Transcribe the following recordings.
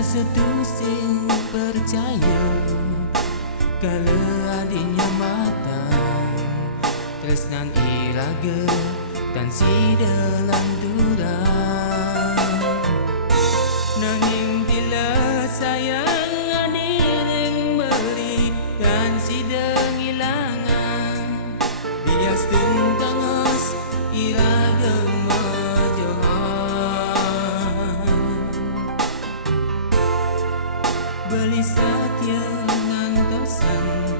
Setusing percaya kalau adanya mata tresnan iraga dan si dalam durang nanging bila sayang adiring beri dan si deng ilangan bias tengos iraga beli satya ngantosan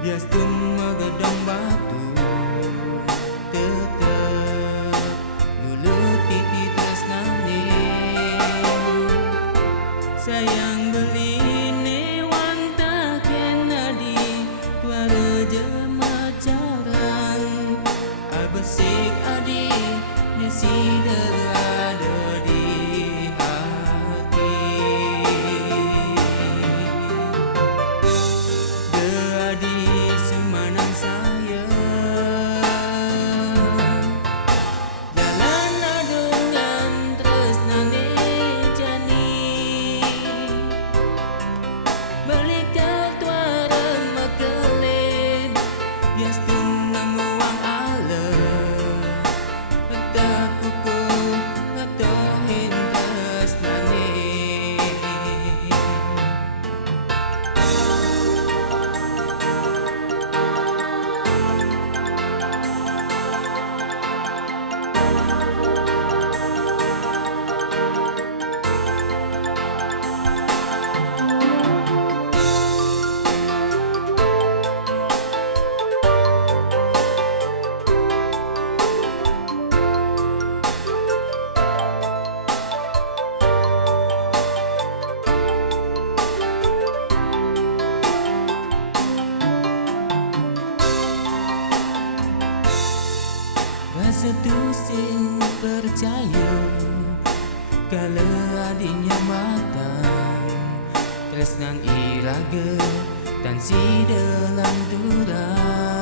bias tum megedong batu tetep nuluti tresnane sayang beli newan taken adi tuara jema caran abesik adi nesida ada di Setusing percaya kalau adanya mata tresnan iraga dan si dalam durang